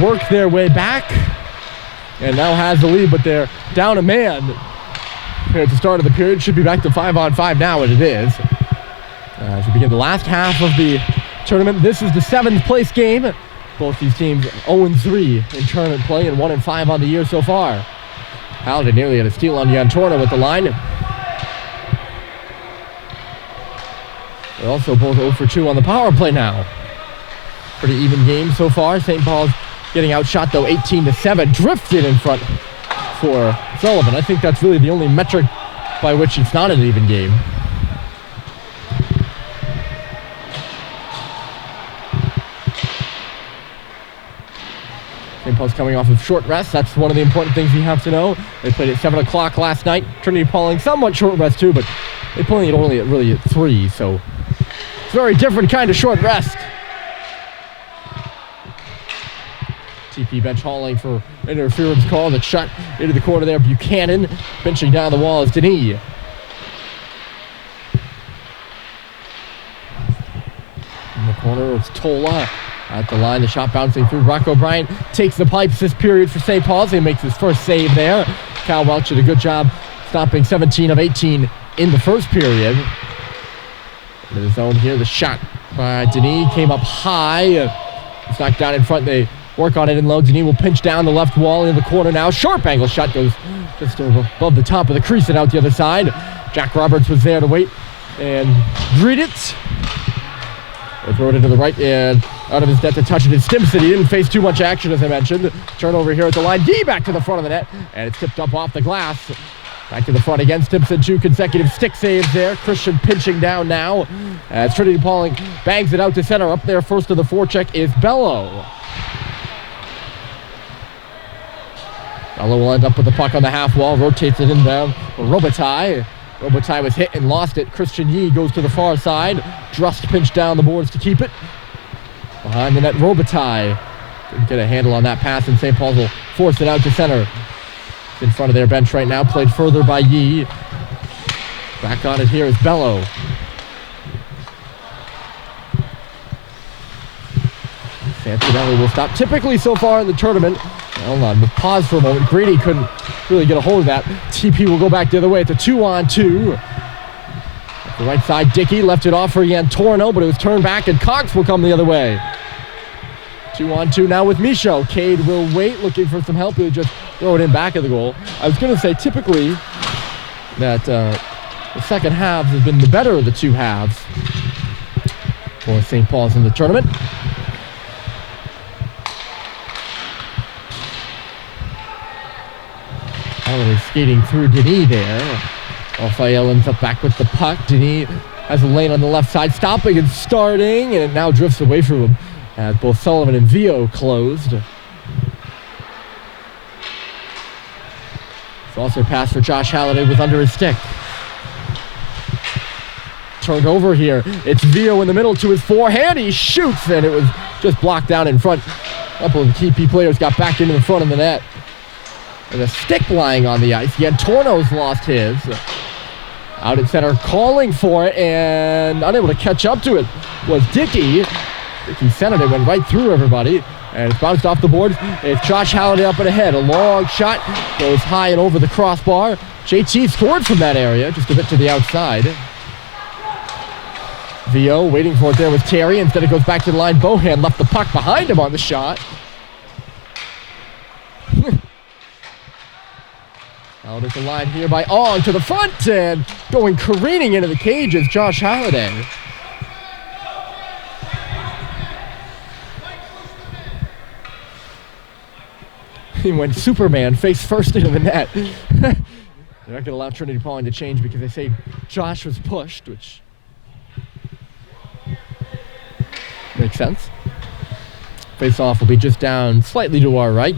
worked their way back and now has the lead, but they're down a man here at the start of the period. Should be back to 5-on-5 now, and it is. As we begin the last half of the tournament, this is the 7th place game. Both these teams 0-3 in tournament play and 1-5 on the year so far. Halliday nearly had a steal on Yantorna with the line. They're also both 0-2 on the power play now. Pretty even game so far. St. Paul's getting outshot though 18-7. Drifted in front for Sullivan. I think that's really the only metric by which it's not an even game. St. Paul's coming off of short rest. That's one of the important things you have to know. They played at 7 o'clock last night. Trinity-Pawling somewhat short rest too, but they played it only really at 3, so it's a very different kind of short rest. TP bench hauling for interference call. That's shot into the corner there. Buchanan benching down the wall is Denis. In the corner, it's Tola. At the line, the shot bouncing through. Brock O'Brien takes the pipes this period for St. Paul's. He makes his first save there. Cal Welch did a good job stopping 17 of 18 in the first period. Into the zone here, the shot by Denis came up high. It's knocked down in front. They work on it in low. Denis will pinch down the left wall in the corner now. Sharp angle shot goes just above the top of the crease and out the other side. Jack Roberts was there to wait and greet it. They throw it into the right and out of his net to touch it. It's Stimson. He didn't face too much action, as I mentioned. Turnover here at the line. Yee back to the front of the net, and it's tipped up off the glass. Back to the front again. Stimson, 2 consecutive stick saves there. Christian pinching down now as Trinity-Pawling bangs it out to center. Up there first to the forecheck is Bello. Bello will end up with the puck on the half wall. Rotates it inbound for Robitaille. Robitaille was hit and lost it. Christian Yee goes to the far side. Drust pinched down the boards to keep it. Behind the net, Robitaille didn't get a handle on that pass, and St. Paul's will force it out to center. It's in front of their bench right now, played further by Yee. Back on it here is Bello. Santinelli will stop. Typically so far in the tournament, hold on, we'll pause for a moment. Grady couldn't really get a hold of that. TP will go back the other way. It's a 2-on-2. The right side, Dickey left it off for Yantorno, but it was turned back, and Cox will come the other way. 2-on-2 now with Michaud. Cade will wait, looking for some help. He'll just throw it in back of the goal. I was going to say, typically, that the second halves has been the better of the two halves for St. Paul's in the tournament. Halliday skating through Denis there. Raphael ends up back with the puck. Denis has a lane on the left side, stopping and starting, and it now drifts away from him as both Sullivan and Vio closed. It's also passed for Josh Halliday with under his stick. Turned over here. It's Vio in the middle to his forehand. He shoots, and it was just blocked down in front. A couple of the TP players got back into the front of the net. And a stick lying on the ice. Yantorno's lost his. Out at center, calling for it, and unable to catch up to it was Dickey. Dickey centered it, went right through everybody, and it's bounced off the boards. It's Josh Halliday up and ahead. A long shot goes high and over the crossbar. JT scored from that area, just a bit to the outside. Vio waiting for it there was Terry. Instead it goes back to the line. Bohan left the puck behind him on the shot. Out at the line here by Ong to the front, and going careening into the cage is Josh Halliday. He went Superman face first into the net. They're not going to allow Trinity-Pawling to change because they say Josh was pushed, which makes sense. Face-off will be just down slightly to our right.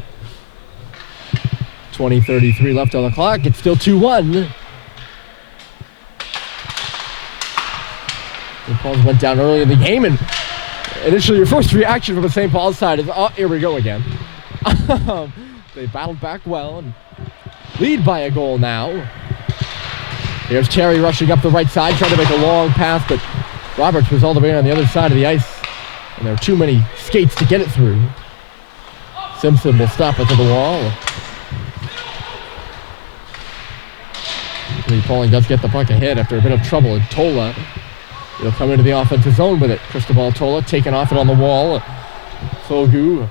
20:33 left on the clock. It's still 2-1. St. Paul's went down early in the game, and initially your first reaction from the St. Paul's side is, oh, here we go again. They battled back well and lead by a goal now. Here's Terry rushing up the right side, trying to make a long pass, but Roberts was all the way on the other side of the ice, and there were too many skates to get it through. Simpson will stop it to the wall. Trinity-Pawling does get the puck ahead after a bit of trouble. And Tola, he'll come into the offensive zone with it. Cristobal Tola taking off it on the wall. Fogu.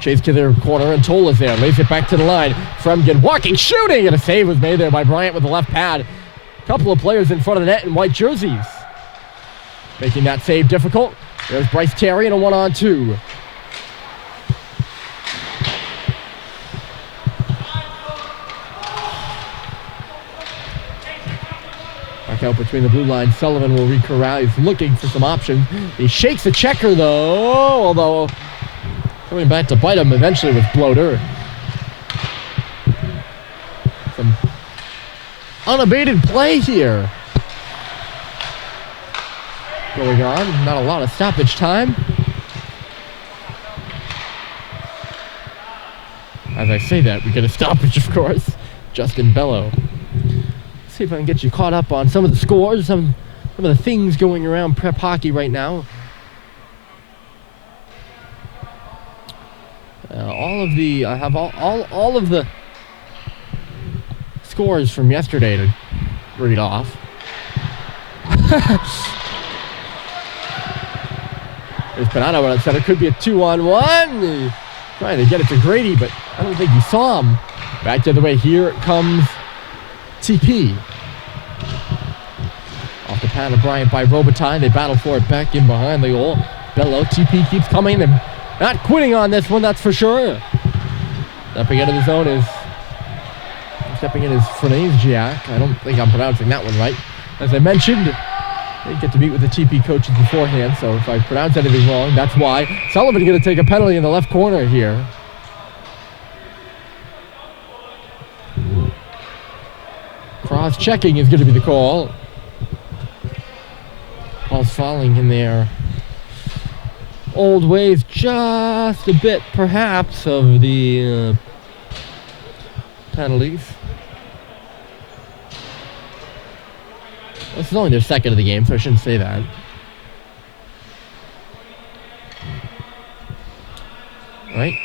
Chase to their corner, and Tola's there. Lays it back to the line. Fremgen walking, shooting, and a save was made there by Bryant with the left pad. A couple of players in front of the net in white jerseys, making that save difficult. There's Bryce Terry in a 1-on-2. Back out between the blue line. Sullivan will recorral. He's looking for some options. He shakes the checker, though, although coming back to bite him eventually with Bloater. Some unabated play here going on. Not a lot of stoppage time. As I say that, we get a stoppage, of course. Justin Bello. Let's see if I can get you caught up on some of the scores, some of the things going around prep hockey right now. I have all of the scores from yesterday to read off. There's Panano on center. Could be a 2-on-1. Trying to get it to Grady, but I don't think he saw him. Back the other way. Here comes TP. Off the pad of Bryant by Robitaille. They battle for it back in behind the goal. Bello. TP keeps coming and not quitting on this one, that's for sure. Stepping into the zone is Franaziak. I don't think I'm pronouncing that one right. As I mentioned, I didn't get to meet with the TP coaches beforehand, so if I pronounce anything wrong, that's why. Sullivan going to take a penalty in the left corner here. Cross-checking is going to be the call. Ball's falling in there. Old ways just a bit, perhaps, of the penalties. This is only their second of the game, so I shouldn't say that. Right?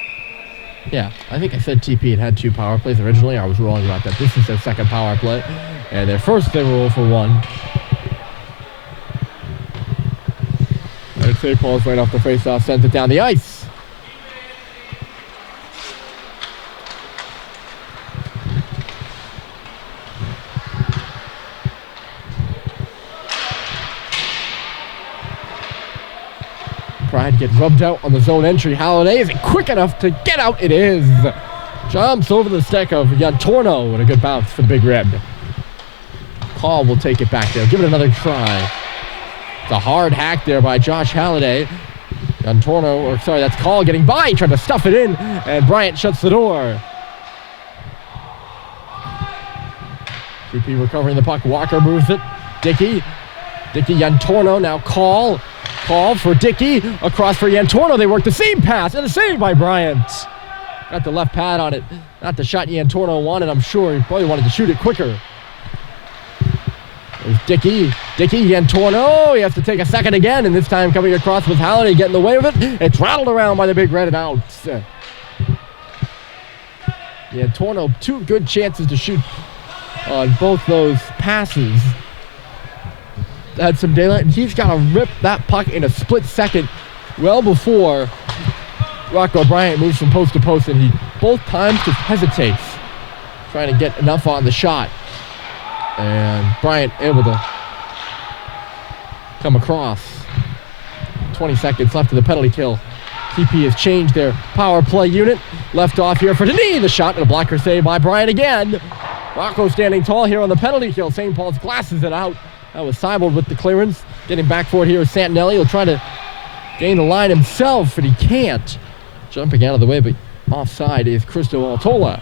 Yeah, I think I said TP had 2 power plays originally. I was wrong about that. This is their second power play. And their first, they were 0 for 1. And St. Paul's right off the faceoff, sends it down the ice. Pride gets rubbed out on the zone entry. Halliday isn't quick enough to get out. It is. Jumps over the stick of Yantorno and a good bounce for the Big Red. Call will take it back there. Give it another try. It's a hard hack there by Josh Halliday. That's Call getting by, trying to stuff it in, and Bryant shuts the door. CP recovering the puck. Walker moves it. Dickey Yantorno, now Call for Dickey, across for Yantorno. They work the seam pass, and a save by Bryant. Got the left pad on it. Not the shot Yantorno wanted, I'm sure. He probably wanted to shoot it quicker. There's Dickey Yantorno. He has to take a second again, and this time coming across with Halliday getting the way of it. It's rattled around by the Big Red and out. Yantorno, 2 good chances to shoot on both those passes. Had some daylight, and he's got to rip that puck in a split second well before Rocco Bryant moves from post to post, and he both times just hesitates, trying to get enough on the shot. And Bryant able to come across. 20 seconds left of the penalty kill. TP has changed their power play unit. Left off here for Denis. The shot and a blocker save by Bryant again. Rocco standing tall here on the penalty kill. St. Paul's glasses it out. That was Seibel with the clearance. Getting back for it here is Santinelli. He'll try to gain the line himself, but he can't. Jumping out of the way, but offside is Cristobal Tola.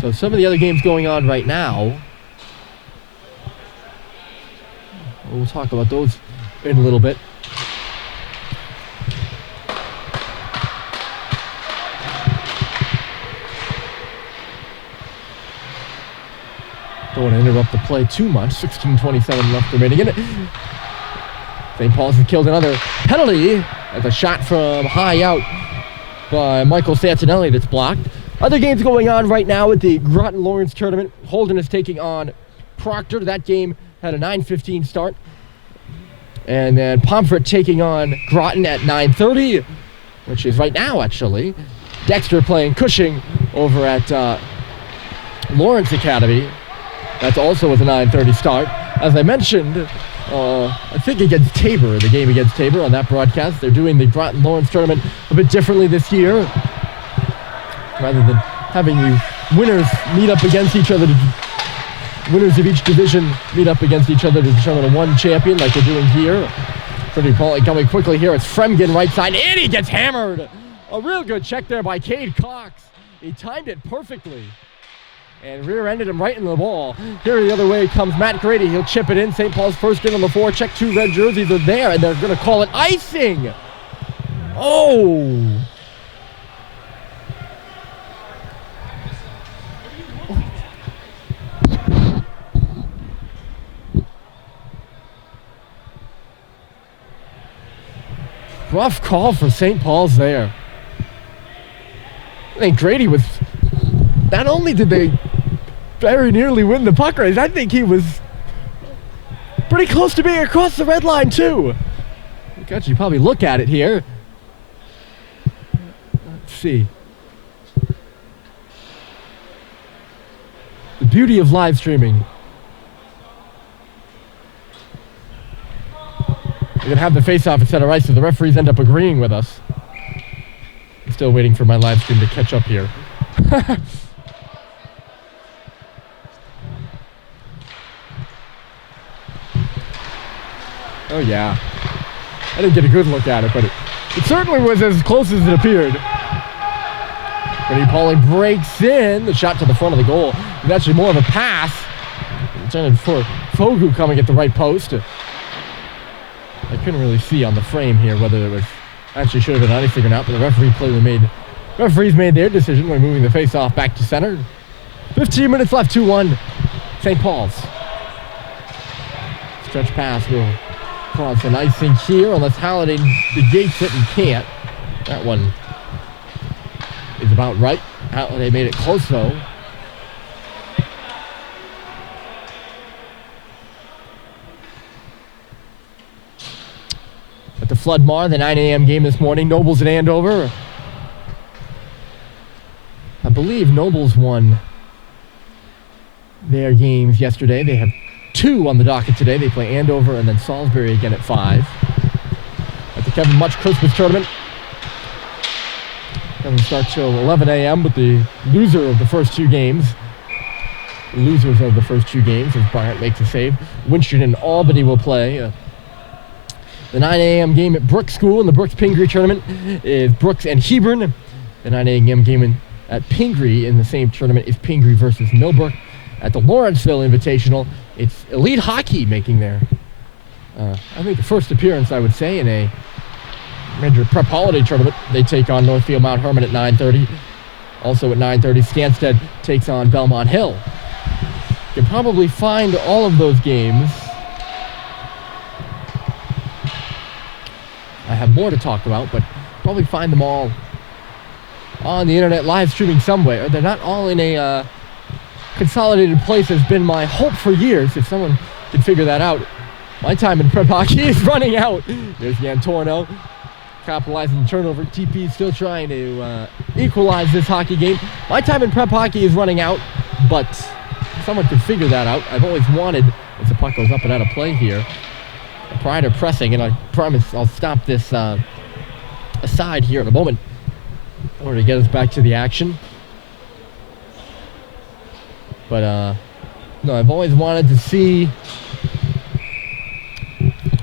So some of the other games going on right now, we'll talk about those in a little bit. Don't want to interrupt the play too much. 16:27 left remaining in it. St. Paul's has killed another penalty as a shot from high out by Michael Santinelli that's blocked. Other games going on right now at the Groton Lawrence tournament. Holden is taking on Proctor. That game had a 9:15 start. And then Pomfret taking on Groton at 9:30, which is right now, actually. Dexter playing Cushing over at Lawrence Academy. That's also with a 9:30 start. As I mentioned, I think against Tabor, the game against Tabor on that broadcast, they're doing the Groton Lawrence tournament a bit differently this year. Rather than having the winners meet up against each other, winners of each division meet up against each other to determine a one champion like they're doing here. Trinity-Pawling coming quickly here. It's Fremgen right side, and he gets hammered. A real good check there by Cade Cox. He timed it perfectly and rear-ended him right in the ball. Here the other way comes Matt Grady. He'll chip it in. St. Paul's first in on the forecheck. 2 red jerseys are there, and they're going to call it icing. Oh! Rough call for St. Paul's there. I think Grady was... Not only did they very nearly win the puck race, I think he was pretty close to being across the red line, too. You can actually probably look at it here. Let's see. The beauty of live streaming. We're going to have the face-off at center ice, so the referees end up agreeing with us. I'm still waiting for my live stream to catch up here. Oh, yeah. I didn't get a good look at it, but it certainly was as close as it appeared. Trinity-Pawling breaks in. The shot to the front of the goal. It's actually more of a pass. Intended for Fogu coming at the right post. I couldn't really see on the frame here whether it was actually should have been icing or not, but the referees made their decision by moving the face-off back to center. 15 minutes left, 2-1. St. Paul's. Stretch pass will cause an icing here unless Halliday negates it and can't. That one is about right. Halliday made it close though. At the Flood Mar, the 9 a.m. game this morning, Nobles at Andover. I believe Nobles won their games yesterday. They have 2 on the docket today. They play Andover and then Salisbury again at 5. At the Kevin Much Christmas Tournament. Doesn't start till 11 a.m. with the loser of the first 2 games. The losers of the first 2 games, as Bryant makes a save. Winston and Albany will play. The 9 a.m. game at Brooks School in the Brooks Pingree tournament is Brooks and Hebron. The 9 a.m. game at Pingree in the same tournament is Pingree versus Millbrook. At the Lawrenceville Invitational, it's Elite Hockey making their, I think the first appearance, I would say, in a major prep holiday tournament. They take on Northfield Mount Herman at 9:30. Also at 9:30, Stansted takes on Belmont Hill. You can probably find all of those games. I have more to talk about, but probably find them all on the internet live streaming somewhere. They're not all in a consolidated place has been my hope for years. If someone can figure that out. My time in prep hockey is running out. There's Yantorno capitalizing the turnover. TP still trying to equalize this hockey game. My time in prep hockey is running out, but if someone could figure that out. I've always wanted, as the puck goes up and out of play here, prior to pressing, and I promise I'll stop this aside here in a moment in order to get us back to the action. But no, I've always wanted to see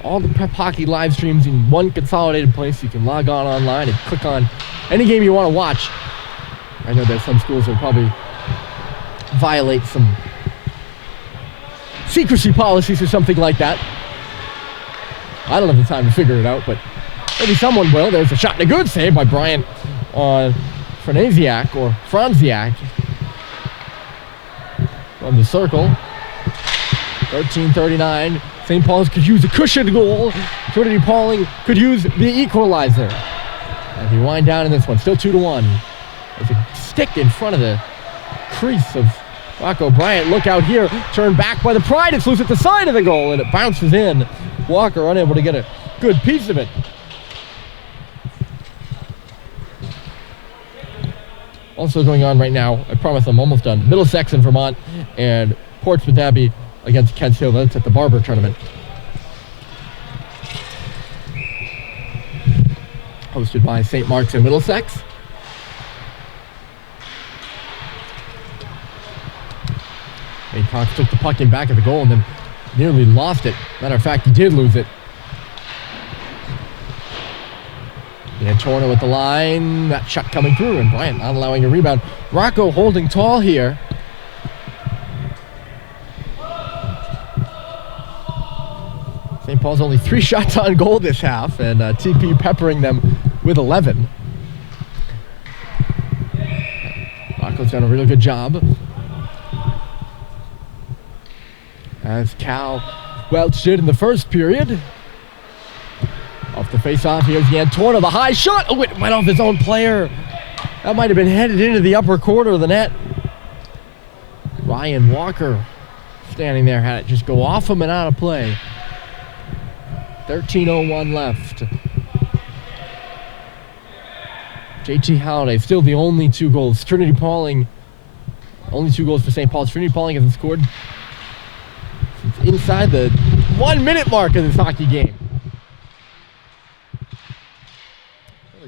all the prep hockey live streams in one consolidated place. You can log on online and click on any game you want to watch. I know that some schools will probably violate some secrecy policies or something like that. I don't have the time to figure it out, but maybe someone will. There's a shot and a good save by Bryant on Franziak from the circle. 13-39. St. Paul's could use a cushion goal. Trinity-Pawling could use the equalizer. As we wind down in this one, still 2-1. There's a stick in front of the crease of Rocco Bryant. Look out here. Turned back by the Pride. It's loose at the side of the goal, and it bounces in. Walker unable to get a good piece of it. Also going on right now, I promise I'm almost done. Middlesex in Vermont and Portsmouth Abbey against Kent Hill. That's at the Barber tournament. Hosted by St. Mark's in Middlesex. Wayne Cox took the puck in back of the goal and then nearly lost it. Matter of fact, he did lose it. Antorno with the line. That shot coming through, and Bryant not allowing a rebound. Rocco holding tall here. St. Paul's only 3 shots on goal this half, and TP peppering them with 11. Rocco's done a really good job. As Cal Welch did in the first period. Off the face-off, here's Antorno, the high shot. Oh, it went off his own player. That might have been headed into the upper corner of the net. Ryan Walker standing there, had it just go off him and out of play. 13:01 left. JT Halliday, still the only 2 goals. Trinity-Pawling, only 2 goals for St. Paul's. Trinity-Pawling hasn't scored since inside the 1-minute mark of this hockey game.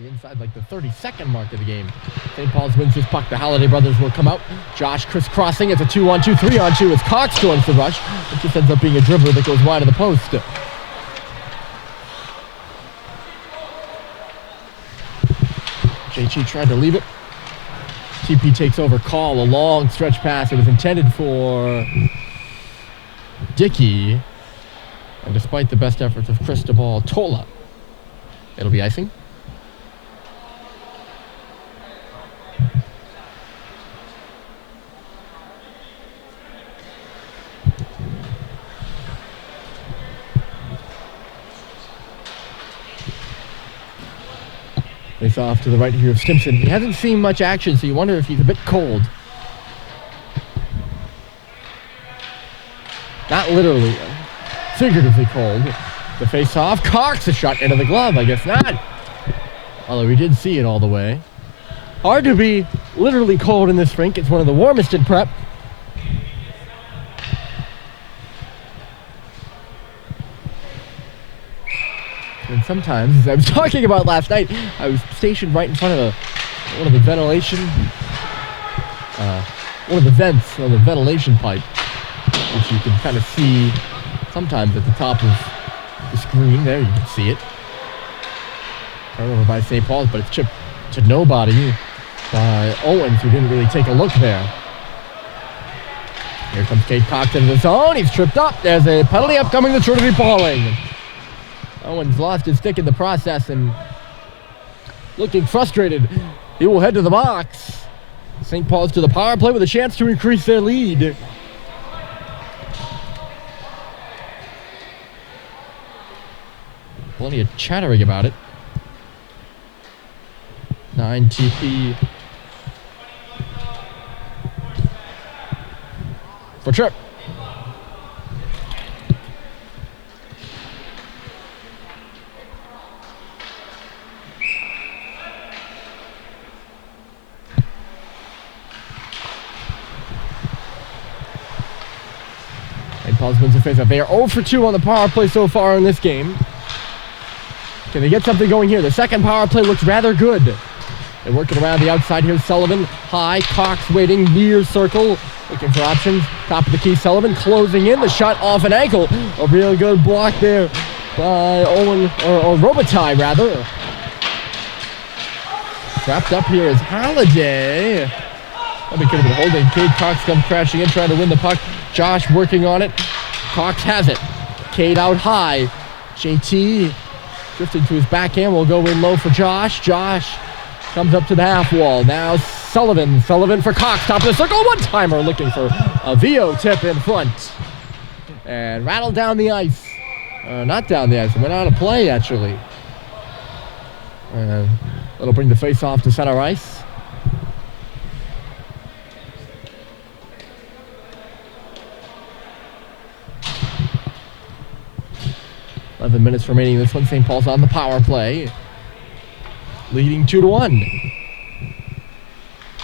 Inside like the 32nd mark of the game. St. Paul's wins this puck. The Halliday brothers will come out. Josh crisscrossing. It's a 2-on-2, 3-on-2 as Cox joins the rush. It just ends up being a dribbler that goes wide of the post. JT tried to leave it. TP takes over. Call, a long stretch pass. It was intended for Dickey. And despite the best efforts of Cristobal Tola, it'll be icing. Face off to the right here of Stimson. He hasn't seen much action, so you wonder if he's a bit cold. Not literally, figuratively cold. The face off. Cox, a shot into the glove. I guess not. Although we did see it all the way. Hard to be literally cold in this rink. It's one of the warmest in prep. And sometimes, as I was talking about last night, I was stationed right in front of one of the ventilation, one of the vents on the ventilation pipe, which you can kind of see sometimes at the top of the screen. There, you can see it. Turnover by St. Paul's, but it's chipped to nobody by Owens, who didn't really take a look there. Here comes Kate Cox into the zone. He's tripped up. There's a penalty upcoming to Trinity-Pawling. Owens lost his stick in the process and looking frustrated. He will head to the box. St. Paul's to the power play with a chance to increase their lead. Plenty of chattering about it. 9 TP for Tripp. St. Paul's wins the faceoff. They are 0 for 2 on the power play so far in this game. Can they get something going here? The second power play looks rather good. They're working around the outside here. Sullivan, high, Cox waiting, near circle, looking for options. Top of the key, Sullivan closing in. The shot off an ankle. A real good block there by Owen, or Robitaille rather. Wrapped up here is Halliday. Probably could have been holding. Cade Cox comes crashing in, trying to win the puck. Josh working on it. Cox has it. Cade out high. JT drifting to his backhand. Will go in low for Josh. Josh comes up to the half wall. Now Sullivan. Sullivan for Cox. Top of the circle. One-timer looking for a VO tip in front. and rattled down the ice. Not down the ice, it went out of play actually. And that'll bring the face-off to center ice. Eleven minutes remaining in this one. St. Paul's on the power play, leading 2-1.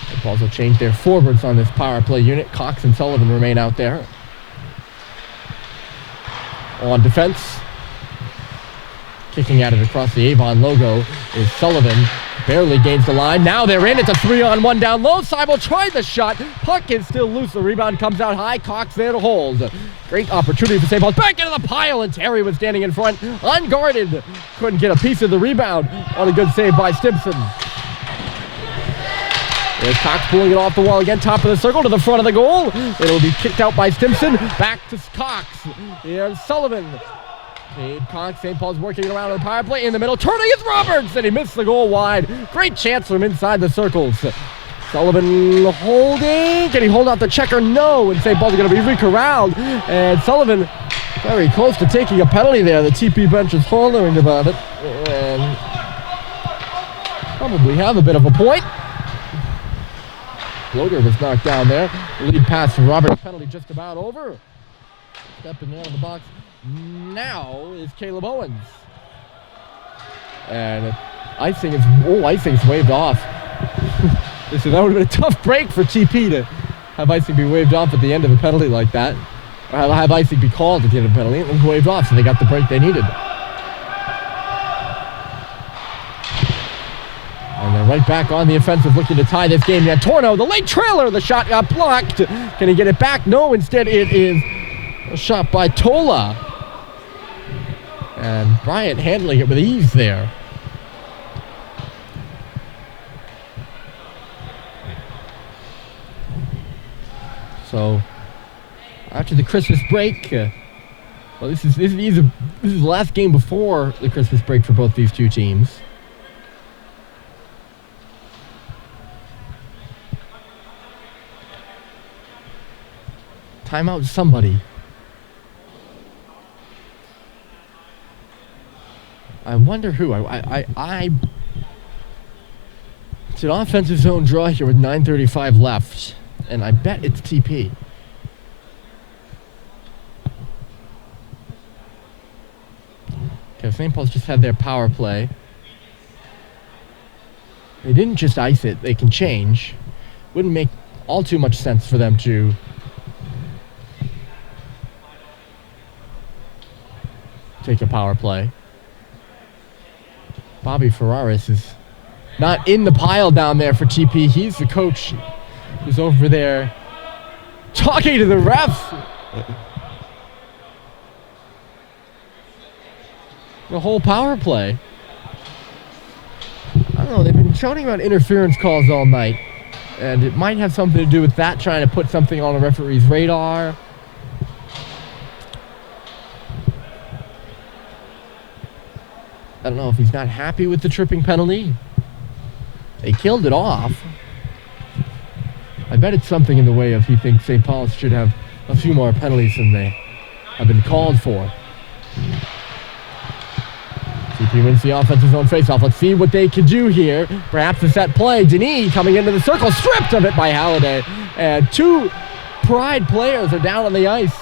St. Paul's will change their forwards on this power play unit. Cox and Sullivan remain out there. On defense, kicking at it across the Avon logo is Sullivan. Barely gains the line. Now they're in. It's a 3-on-1 down low. Seibel tried the shot. Puck is still loose. The rebound comes out high. Cox there to hold. Great opportunity for St. Paul. Back into the pile, and Terry was standing in front, unguarded. Couldn't get a piece of the rebound on a good save by Stimson. There's Cox pulling it off the wall again, top of the circle to the front of the goal. It'll be kicked out by Stimson. Back to Cox. Here's Sullivan. Cox, St. Paul's working around on the power play in the middle. Turning is Roberts, and he missed the goal wide. Great chance from inside the circles. Sullivan holding. Can he hold out the checker? No, and St. Paul's going to be re-corralled. And Sullivan very close to taking a penalty there. The TP bench is hollering about it. And probably have a bit of a point. Floater was knocked down there. Lead pass from Roberts. Penalty just about over. Stepping out of the box now is Caleb Owens. And icing's waved off. Listen, that would have been a tough break for TP to have icing be waved off at the end of a penalty like that. Or have icing be called at the end of a penalty and waved off, so they got the break they needed. And they're right back on the offensive, looking to tie this game. Torno, the late trailer, the shot got blocked. Can he get it back? No, instead it is a shot by Tola. And Bryant handling it with ease there. So, after the Christmas break, this is the last game before the Christmas break for both these two teams. Timeout somebody. I wonder who. It's an offensive zone draw here with 9:35 left, and I bet it's TP. Okay, St. Paul's just had their power play. They didn't just ice it. They can change. Wouldn't make all too much sense for them to take a power play. Bobby Ferraris is not in the pile down there for TP. He's the coach who's over there talking to the refs. The whole power play. I don't know, they've been shouting about interference calls all night, and it might have something to do with that, trying to put something on a referee's radar. I don't know if he's not happy with the tripping penalty. They killed it off. I bet it's something in the way of he thinks St. Paul's should have a few more penalties than they have been called for. TP wins the offensive zone faceoff. Let's see what they can do here. Perhaps a set play. Denis coming into the circle, stripped of it by Halliday. And two Pride players are down on the ice.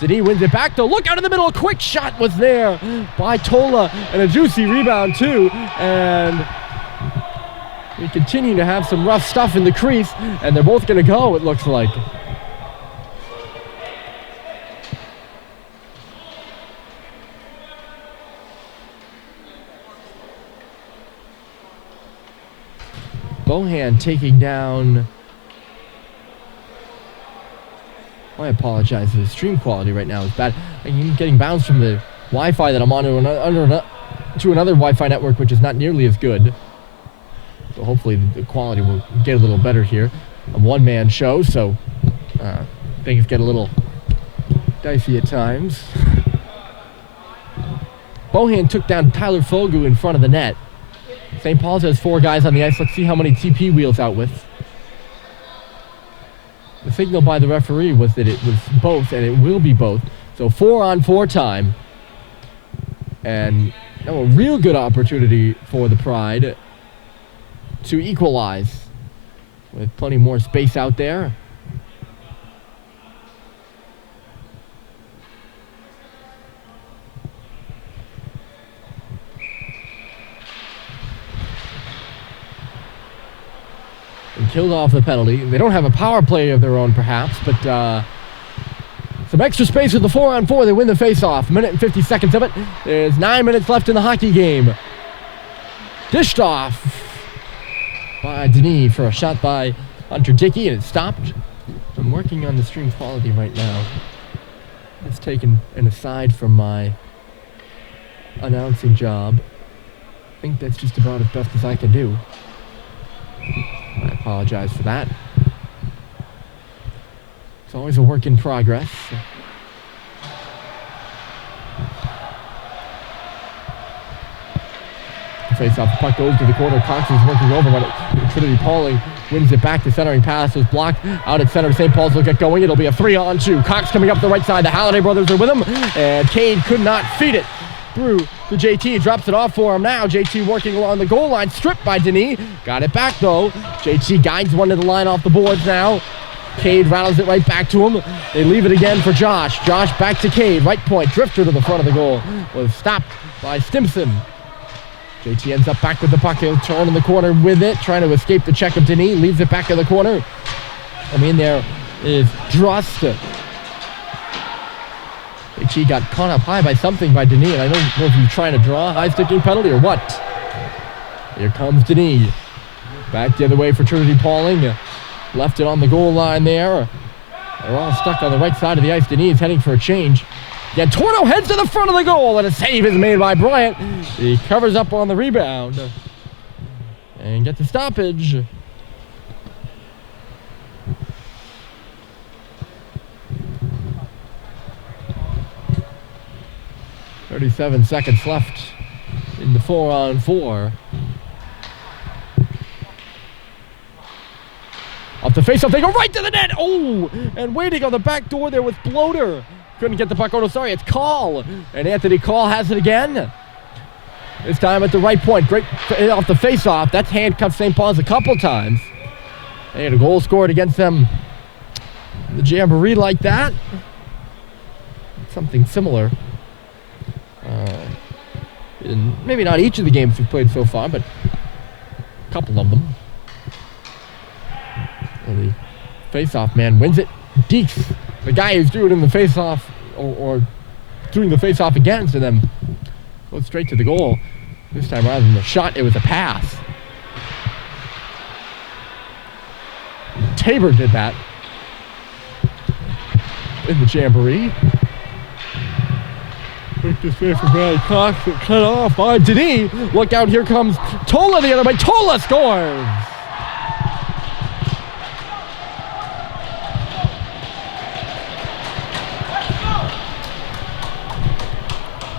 Denis wins it back, though. Look out in the middle. A quick shot was there by Tola, and a juicy rebound, too. And we continue to have some rough stuff in the crease, and they're both going to go, it looks like. Bohan taking down... I apologize. The stream quality right now is bad. I'm getting bounced from the Wi-Fi that I'm on to another Wi-Fi network, which is not nearly as good. So hopefully the quality will get a little better here. A one-man show, so things get a little dicey at times. Bohan took down Tyler Fogu in front of the net. St. Paul's has 4 guys on the ice. Let's see how many TP wheels out with. The signal by the referee was that it was both, and it will be both. So 4-on-4 time. And a real good opportunity for the Pride to equalize with plenty more space out there. And killed off the penalty. They don't have a power play of their own, perhaps, but some extra space with the 4-on-4. They win the face-off. Minute and 50 seconds of it. There's 9 minutes left in the hockey game. Dished off by Denis for a shot by Hunter Dickey, and it stopped. I'm working on the stream quality right now. It's taken an aside from my announcing job. I think that's just about as best as I can do. I apologize for that. It's always a work in progress. Face-off, puck goes to the corner. Cox is working over, but Trinity-Pawling wins it back. The centering pass is blocked out at center. St. Paul's will get going. It'll be a 3-on-2. Cox coming up the right side. The Halliday brothers are with him, and Cade could not feed it through to JT. Drops it off for him now. JT working along the goal line. Stripped by Denis. Got it back, though. JT guides one to the line off the boards now. Cade rattles it right back to him. They leave it again for Josh. Josh back to Cade. Right point. Drifter to the front of the goal. Was stopped by Stimson. JT ends up back with the puck. He'll turn in the corner with it, trying to escape the check of Denis. Leaves it back in the corner. There is Drust. JT got caught up high by something by Denis, and I don't know if he's trying to draw a high-sticking penalty or what. Here comes Denis. Back the other way for Trinity-Pawling. Left it on the goal line there. They're all stuck on the right side of the ice. Denis heading for a change. Again, Torno heads to the front of the goal, and a save is made by Bryant. He covers up on the rebound and gets a stoppage. .37 seconds left in the 4-on-4. Off the face-off, they go right to the net. Oh, and waiting on the back door there was Bloater. Couldn't get the puck. Oh, no, sorry, it's Call. And Anthony Call has it again. This time at the right point. Great off the face-off. That's handcuffed St. Paul's a couple times. They had a goal scored against them. The Jamboree like that. Something similar. In maybe not each of the games we've played so far, but a couple of them. And the face-off man wins it. Deeks, the guy who's doing in the face-off or doing the face-off against, and then goes straight to the goal. This time rather than a shot, it was a pass. Tabor did that in the Jamboree. Quick display for Brad Cox, cut off by Denis. Look out, here comes Tola the other way. Tola scores!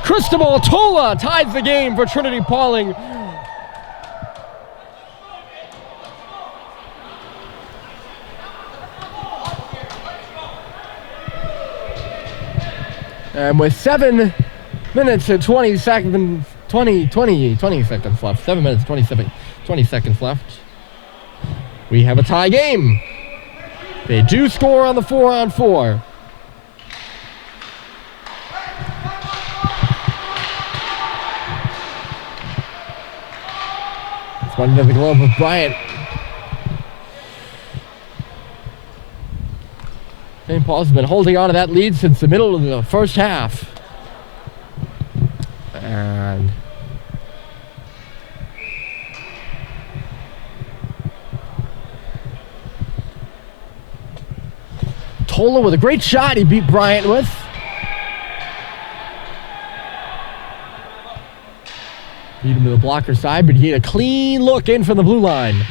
Cristobal Tola ties the game for Trinity-Pawling. And with 7 minutes and 20 seconds, 20 seconds left. 7 minutes, 20 seconds left. We have a tie game. They do score on the 4-on-4. It's one into the glove of Bryant. St. Paul's has been holding on to that lead since the middle of the first half. And Tola with a great shot he beat Bryant with. Beat him to the blocker side, but he had a clean look in from the blue line.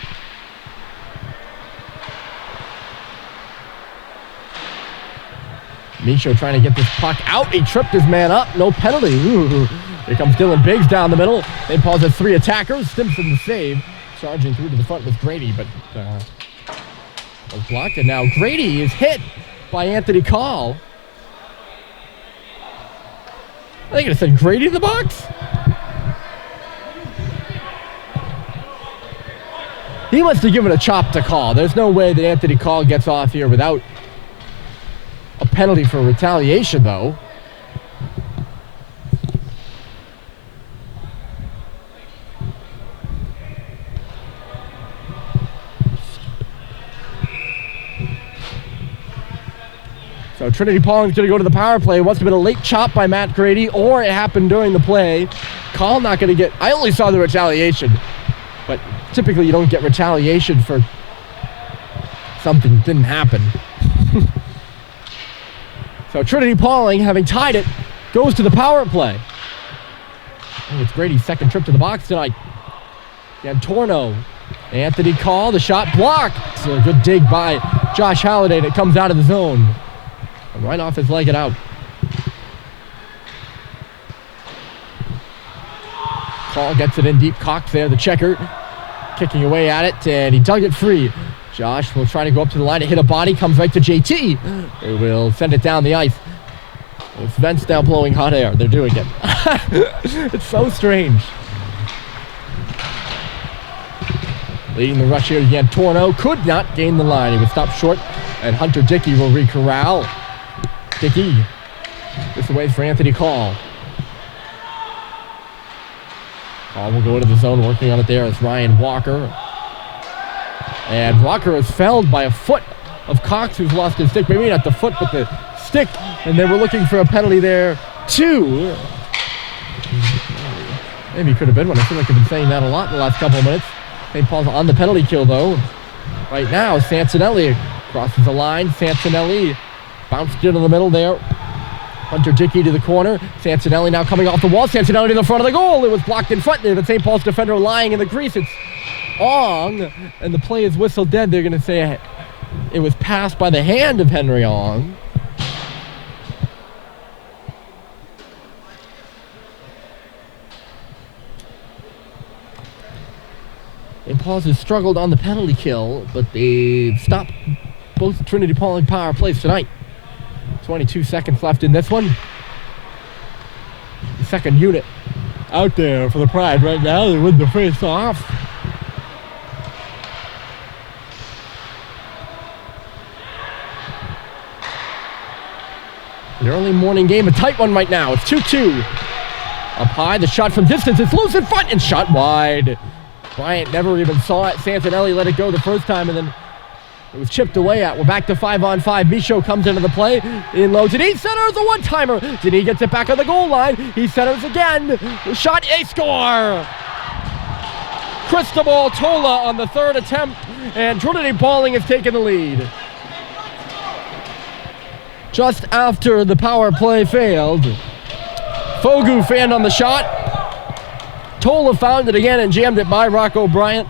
Micho trying to get this puck out. He tripped his man up. No penalty. Ooh. Here comes Dylan Biggs down the middle. St. Paul's has 3 attackers. Stimson the save. Charging through to the front with Grady, but Was blocked, and now Grady is hit by Anthony Call. I think it said Grady in the box. He must have given a chop to Call. There's no way that Anthony Call gets off here without a penalty for retaliation, though. So Trinity-Pawling's going to go to the power play. It must have been a late chop by Matt Grady, or it happened during the play. Call not going to get... I only saw the retaliation, but typically you don't get retaliation for something that didn't happen. So Trinity-Pawling, having tied it, goes to the power play. I think it's Grady's second trip to the box tonight. Torno. Anthony Call, the shot blocked. It's a good dig by Josh Halliday, and it comes out of the zone. Right off his leg and out. Call gets it in deep. Cox there, the checker, kicking away at it, and he dug it free. Josh will try to go up to the line to hit a body, comes right to JT, who will send it down the ice. It's vents now blowing hot air. They're doing it. It's so strange. Leading the rush here again. Torno could not gain the line. He was stopped short, and Hunter Dickey will re-corral. Dickey. This away for Anthony Call. Call will go into the zone, working on it there as Ryan Walker. And Walker is felled by a foot of Cox, who's lost his stick. Maybe not the foot, but the stick. And they were looking for a penalty there, too. Maybe it could have been one. I feel like I've been saying that a lot in the last couple of minutes. St. Paul's on the penalty kill, though. Right now, Santinelli crosses the line. Santinelli bounced into the middle there. Hunter Dickey to the corner. Santinelli now coming off the wall. Santinelli to the front of the goal. It was blocked in front there. The St. Paul's defender lying in the crease. It's Ong, and the play is whistled dead. They're going to say it was passed by the hand of Henry Ong. St. Paul's has struggled on the penalty kill, but they've stopped both Trinity-Pawling power plays tonight. 22 seconds left in this one. The second unit out there for the Pride right now. They win the face-off. The early morning game, a tight one right now. It's 2-2. Up high, the shot from distance. It's loose in front and shot wide. Bryant never even saw it. Santinelli let it go the first time, and then it was chipped away at. We're back to 5-on-5. Michaud comes into the play. In low. Denis centers a one-timer. Denis gets it back on the goal line. He centers again. The shot, a score! Cristobal Tola on the third attempt, and Trinity-Pawling has taken the lead. Just after the power play failed, Fogu fanned on the shot. Tola found it again and jammed it by Rocco Bryant.